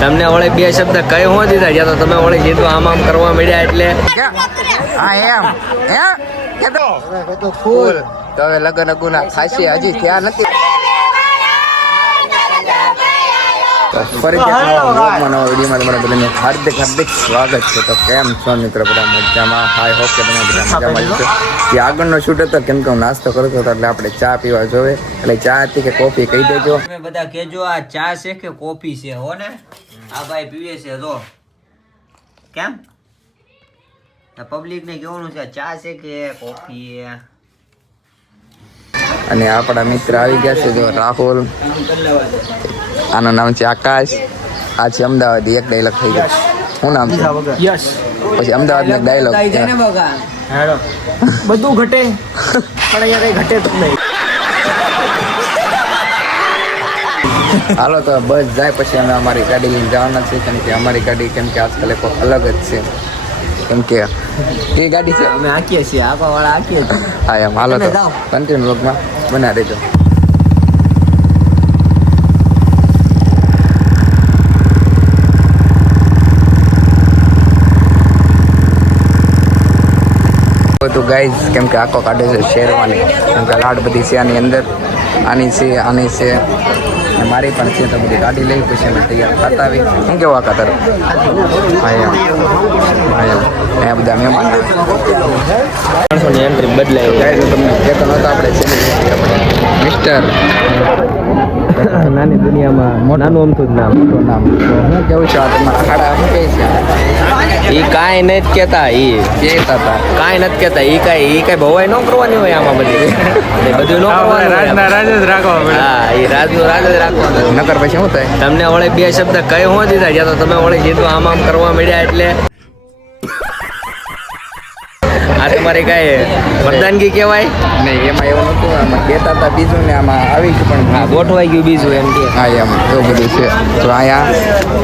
તમને વળે બે શબ્દ કઈ હું દીધા જ્યાં તો તમે વળે કીધું આમ આમ કરવા મળ્યા એટલે ફૂલ તો હવે લગન અગુના ખાસી હજી થયા નથી. હાર્દિક સ્વાગત છે. તો કેમ છો મિત્રો? બધા મજામાં? હાઈ હોપ કે તમે બધા મજામાં છો. જે આગળનો શૂટ હતો કેમ કે હું નાસ્તો કરતો હતો એટલે આપણે ચા પીવા જોવે એટલે ચા હતી કે કોફી કહી દેજો. તમે બધા કહેજો આ ચા છે કે કોફી છે હો ને. આ ભાઈ પીવે છે તો કેમ પબ્લિક ને કેવાનું છે ચા છે કે કોફી? અને આપણા મિત્ર આવી ગયા છે જો રાહુલ, આનું નામ છે આકાશ, આ છે અમદાવાદ. એક ડાયલોગ થઈ ગયો. શું નામ છે? યશ. પછી અમદાવાદ નો ડાયલોગ બધું ઘટે પણ અહીંયા કઈ ઘટે જ નહીં. હાલો તો બસ જાય પછી અમે અમારી ગાડી લઈને જવાના છે. કેમ કે અમારી ગાડી કેમ કે આજકાલ એક અલગ જ છે. કેમ કે એ ગાડી છે અમે આંકીએ છીએ, આપવા વાળા આંકીએ છીએ. હા એમ. હાલો તો કન્ટિન્યુ વ્લોગમાં બના રહેજો. બધું ગાઈઝ કેમ કે આખો કાઢે છે શેરવાની. કેમ કે લાડ બધી છે આની અંદર, આની છે, આની છે, મારી પણ છે. તો બધી ગાડી લઈ પછી અમે તૈયાર થતા આવી. શું કેવું આખા તારું? અહીંયા બધા મહેમાન એન્ટ્રી બદલાય. ગાઈઝ તમને કહેતો નહોતો આપણે સેલિબ્રિટી આપણે મિસ્ટર નાની દુનિયામાં નાનું અમથું જ નામ. મોટું નામ. તો હું કેવું છું આ તમારા ખાડા શું કહે છે? એ કાંઈ નથી કેતા. એ કહેતા હતા કાંઈ નથી કેતા. એ કાંઈ ભવાઈ ન કરવાની હોય આમાં બધી. બધું ન કરવાનું. રાજના રાજ જ રાખવા. હા, એ રાજનું રાજ જ રાખવાનું. નકર પછી શું થાય? તમને વળે બે શબ્દ કઈ હું દીધા જ્યાં તો તમે વળે કીધું આમ આમ કરવા મળ્યા એટલે આ તમારી કાંઈ મતદાનગી કહેવાય નહીં. એમાં એવું નહોતું. આમાં કહેતા હતા બીજું ને આમાં આવી ગયું પણ હા ગોઠવાઈ ગયું બીજું એમ કે. હા એમ એવું બધું છે. તો અહીંયા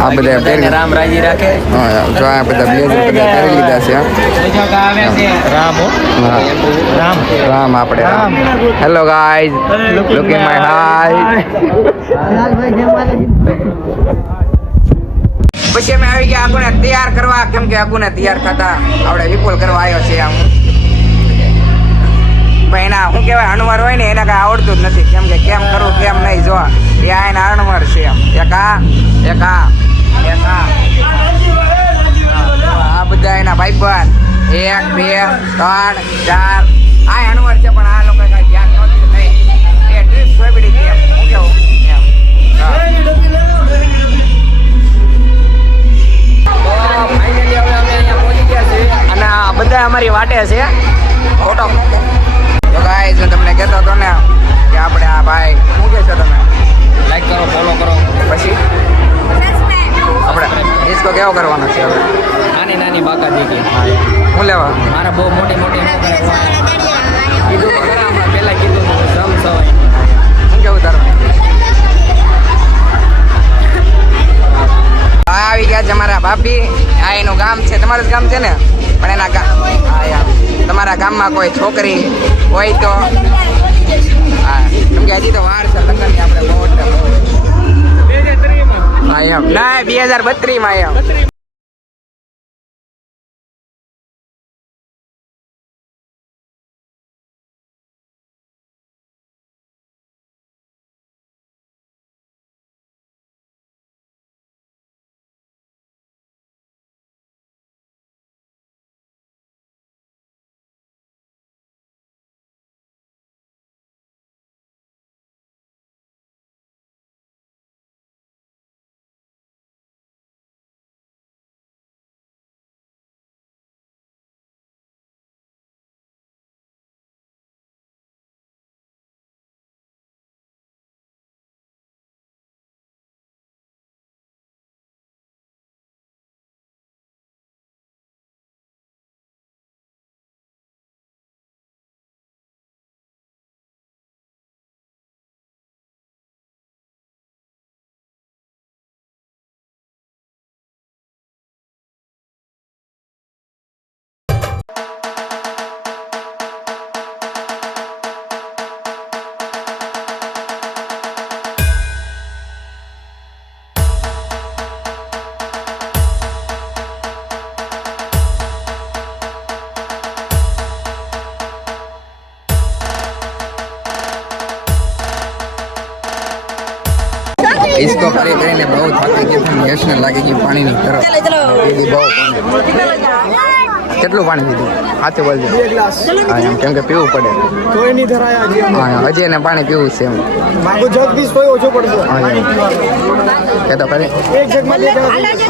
આ બધા પહેરી રામ રાજી રાખે. હા જો આ બધા બ્લેઝર બધા પહેરી લીધા છે. રામ રામ આપણે Ram. Hello guys, look in my hi. પછી અમે આવી ગયા આગુને તૈયાર કરવા. કેમ કે આગુને તૈયાર થતા આપણે વિપુલ કરવા આવ્યો છે. આમ ભાઈ એના શું કહેવાય અણવર હોય ને એને કાંઈ આવડતું જ નથી. કેમ કે કેમ કરવું કેમ નહીં જો એ આ એના અણવર છે. એમ એક આ બધા એના ભાઈબંધ 1 2 3 4 આ અણવર છે. પણ આ લોકો કાંઈ ધ્યાન નહોતું નહીં. એ ટ્રીપ સોયબડી છે. એમ શું કેવું એમ. અને આ બધા અમારી વાટે છે ફોટો. તો ગાઈસ હું તમને કહેતો હતો ને કે આપણે આ ભાઈ શું કહે છો તમે? લાઈક કરો, ફોલો કરો. પછી આપણે ડિસ્કો કેવો કરવાનો છે હવે? નાની નાની બાકા દીધી. શું લેવા? મારે બહુ મોટી મોટી ન કરે. કીધું તો ખરા હમણાં પહેલાં કીધું તો જમ સવાય. શું કેવું તારું? આવી ગયા છે અમારા ભાભી. આ એનું ગામ છે. તમારું જ ગામ છે ને? પણ એના હા યાર તમારા ગામમાં કોઈ છોકરી હોય તો હા કેમ કે હજી તો વાર છે લગ્નની. આપણે બહુ હા એમ ના 2032 એમ ડિસ્કો કરી કરીને બહુ થાકી ગયા છે. યશને લાગી ગઈ પાણીની તરફ. પીધી બહુ પાણી. કેટલું પાણી પીધું? હાથે બોલજો. હા એમ કેમ કે પીવું પડે. કોઈ નહીં ધરાયા હા હજી એને પાણી પીવું છે એમ. માગો જગ બીસ કોઈ ઓછો પડશે પાણી પીવાનું. કે તો કરી એક જગમાં 2 ગ્લાસ.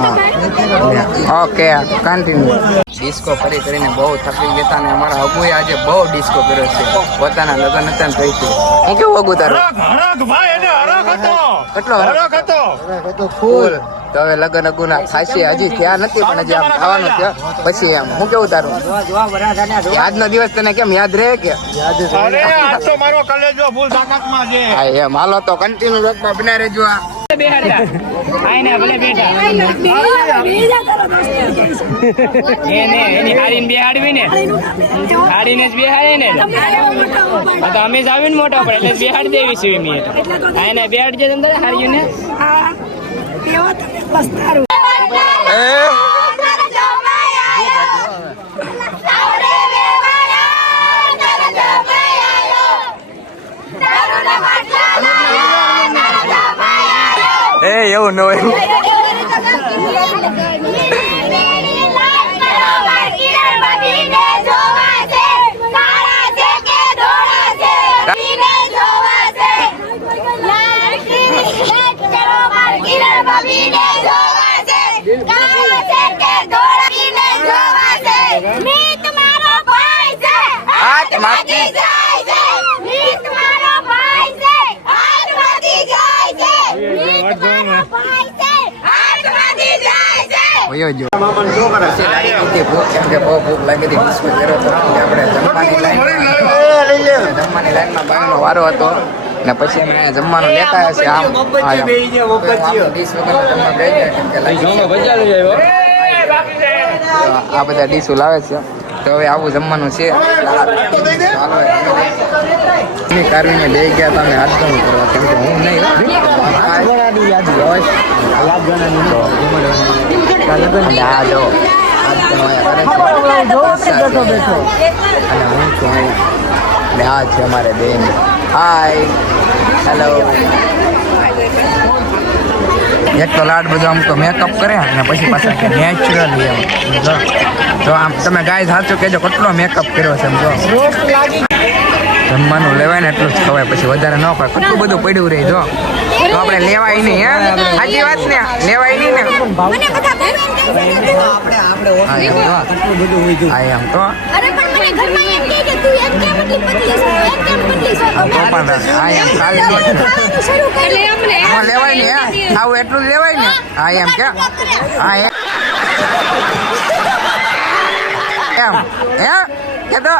હા ઓકે કન્ટિન્યુ. ડિસ્કો કરી કરીને બહુ થકી ગયા હતા ને અમારા અબુએ આજે બહુ ડિસ્કો કર્યો છે. પોતાના લગ્ન હતા ને તોયથી. હું કેવું અબુ તારું? કેટલો હરખ હતો? ફૂલ. તો હવે લગ્ન અગુના ખાસી હજી થયા નથી પણ હજી આમ ખાવાનું છે પછી એમ. હું કેવું તારું? આજનો દિવસ તને કેમ યાદ રહે કે? અરે આ તો મારો કલેજો ફૂલ તાકાતમાં છે. હા એમ હાલો તો કન્ટિન્યુ વ્લોગમાં બના રહેજો. અમે જ આવીને મોટા પડે એટલે બેહાડી દેવી છે એને બેહાડ છે તમને હાર્યું ને એવું ન હોય. ભૂખ લાગી હતી જમવાની લાઈનમાં ભાઈનો વારો હતો ને પછી અમે જમવાનું લેતા હશે આમ ડીશ વગર જમવા બે આ બધા ડીશો લાવે છે તો હવે આવું જમવાનું છે. કારવીને બે ગયા તમે હાથગણું કરવા કેમ કે હું નહીં આ છે અમારે બેન. Hi hello. એક તો લાડ બધું આમ તો મેકઅપ કરે અને પછી પાછા નેચરલી એમ જો આમ તમે ગાય સાચું કહેજો કેટલો મેકઅપ કર્યો છે એમ જો. જમવાનું લેવાય ને એટલું જ ખવાય પછી વધારે ન ખવાય. કેટલું બધું પડ્યું રહે જો તો આપણે લેવાય નહીં. હે સાચી વાત ને લેવાય નહીં ને. હા એમ તો લેવાય ને આવું એટલું લેવાય ને. હા એમ કે હા એમ હે કે તો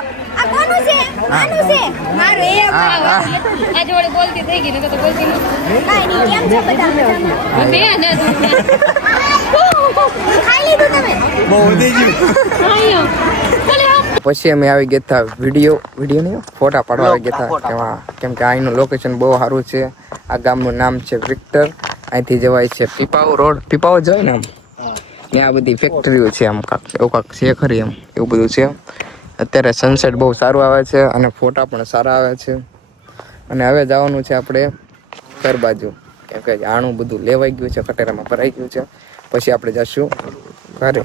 પછી અમે આવી ગયા હતા વિડીયો નહીં ફોટા પાડવા આવી ગયા હતા એમાં કેમ કે અહીંનું લોકેશન બહુ સારું છે. આ ગામનું નામ છે વિક્ટર. અહીંથી જવાય છે પીપાવ રોડ. પીપાવ જાય ને આમ ત્યાં બધી ફેક્ટરીઓ છે આમ કાંક એવું કાંક છે ખરી એમ એવું બધું છે. અત્યારે સનસેટ બહુ સારું આવે છે અને ફોટા પણ સારા આવે છે. અને હવે જવાનું છે આપણે ઘર બાજુ કેમ કે આણું બધું લેવાઈ ગયું છે કટેરામાં ભરાઈ ગયું છે. પછી આપણે જશું ઘરે.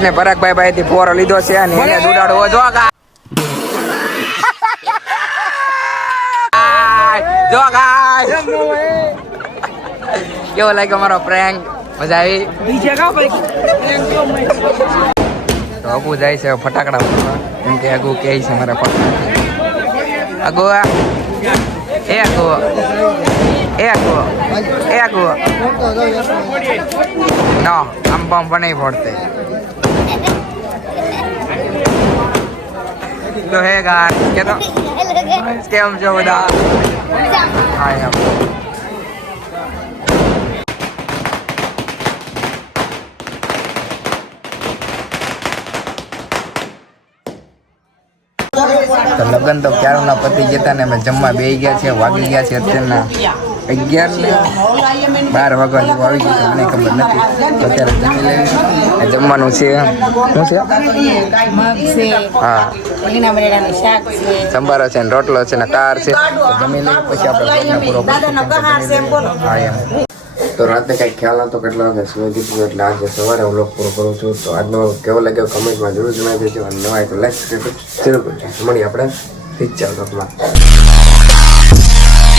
ને પરાગભાઈ ભાઈ થી ફોરો લીધો છે અને એને દુડાડવો જો જો ગાય કેવો લાગ્યો મારો પ્રેન્ક? મજા આવી? તો અગુ જાય છે ફટાકડા એમ કે અગુ કહે છે મારા ફટાકડા. અગુ એ અગુ એક નો આમ બમ પણ નહીં ફોડતે તો હે ગાય કે તો કેમ છો બધા હા તો લગ્ન તો ક્યારના પતી ગયા ને અમે જમવા બેસી ગયા છે વાગી ગયા છે અત્યારના 11 ને 12 વાગવા જેવું આવી ગયું મને ખબર નથી અત્યારે જમી લેવી જમવાનું છે શું છે હા સંભારો છે ને રોટલો છે ને કાર છે જમી લઈ પછી આપણે પૂરો હા એમ તો રાતે કંઈક ખ્યાલ હતો કેટલા વાગે સુઈ દીધું એટલે આજે સવારે હું લોક પૂરો કરું છું તો આજનો કેવો લાગ્યો કમેન્ટમાં જરૂર જણાવી દેજો અને નવા તો લાઈક જરૂર કરજો મળીએ આપણે પિક્ચર માં